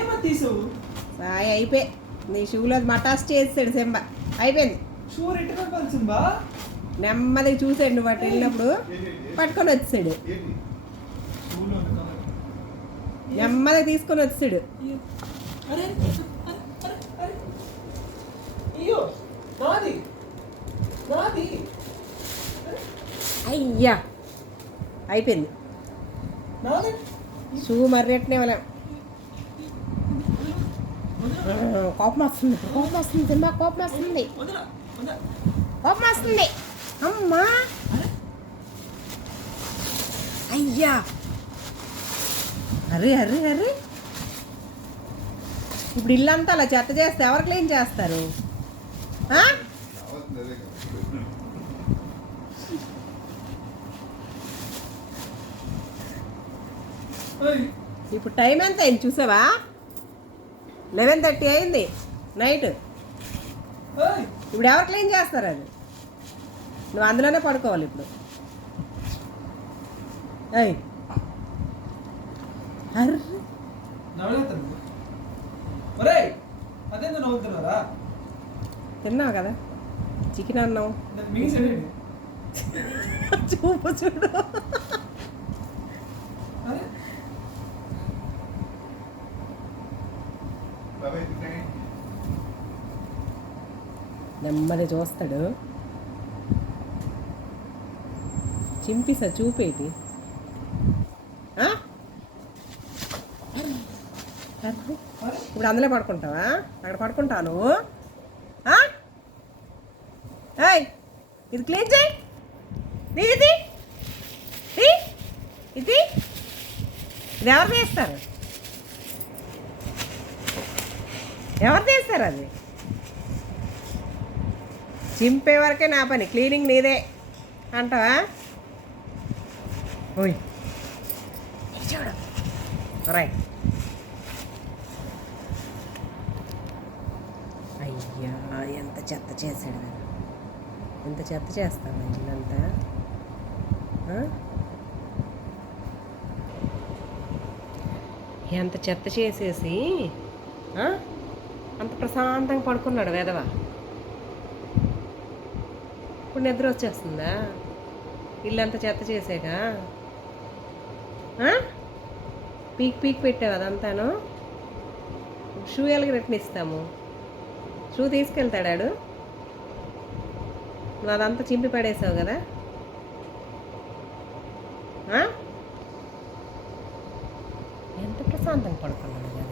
ఏమో తీసావు సాయి అయిపోయి నీ షూలో మటాస్ చేసాడు సింబ అయిపోయింది. షూ రెట్టుకోవాలి సింబా. నెమ్మదిగా చూసాడు నువ్వు అటు వెళ్ళినప్పుడు పట్టుకొని వచ్చాడు. షూలో నెమ్మదిగా తీసుకొని వచ్చాడు. అరే అరే అయ్యో నాది నాది. అయ్యా అయిపోయింది. నాది షూ మర్రెట్నే వాళ్ళ కోపం వస్తుంది. కోపం వస్తుంది సింబా, కోపం వస్తుంది. వదలా వదలా. కోపం వస్తుంది. అమ్మా అయ్యా అరే అరే అరే ఇప్పుడు ఇల్లంతా అలా చెత్త చేస్తే ఎవరు క్లీన్ చేస్తారు? ఆ? ఏయ్ ఇప్పుడు టైం ఎంత అయింది చూసావా? 11:30 అయింది నైట్. ఏయ్ ఇప్పుడు ఎవరు క్లీన్ చేస్తారు అది? నువ్వు అందులోనే పడుకోవాలి ఇప్పుడు. అయ్యి అర్రే నవ్వులేస్తాను. ఒరేయ్ అదేందో నవ్వుతున్నారా? తిన్నావు కదా చికెన్ అన్నం. మీ సైడ్ చూపు చూడు. అరే నెమ్మది చూస్తాడు. చింపిసా చూపేటి. ఆ? అర్రే. అరే ఇప్పుడు అందులో పడుకుంటావా? అక్కడ పడుకుంటావు నువ్వు? ఆ? ఏయ్ ఇది క్లీన్ చేయి. ఇది ఇది ఇది ఇది ఎవరు తీస్తారు? ఎవరు తీస్తారు అది? చింపే వరకే నా పని, క్లీనింగ్ నీదే అంటావా? ఓయ్ చూడు రైట్. అయ్యా ఎంత చెత్త చేశాడు కదా. ఎంత చెత్త చేస్తావా ఇల్లంతా? ఎంత చెత్త చేసేసి అంత ప్రశాంతంగా పడుకున్నాడు వెధవ. ఇప్పుడు నిద్ర వచ్చేస్తుందా ఇల్లంతా చెత్త చేసాక? పీక్ పీక్ పెట్టావు అదంతాను. షూ ఎలాగ రిటర్న్ ఇస్తాము? షూ తీసుకెళ్తాడాడు. నువ్వు అదంతా చింపి పడేసావు కదా. ఎంత ప్రశాంతంగా పడుకున్నాడు కదా.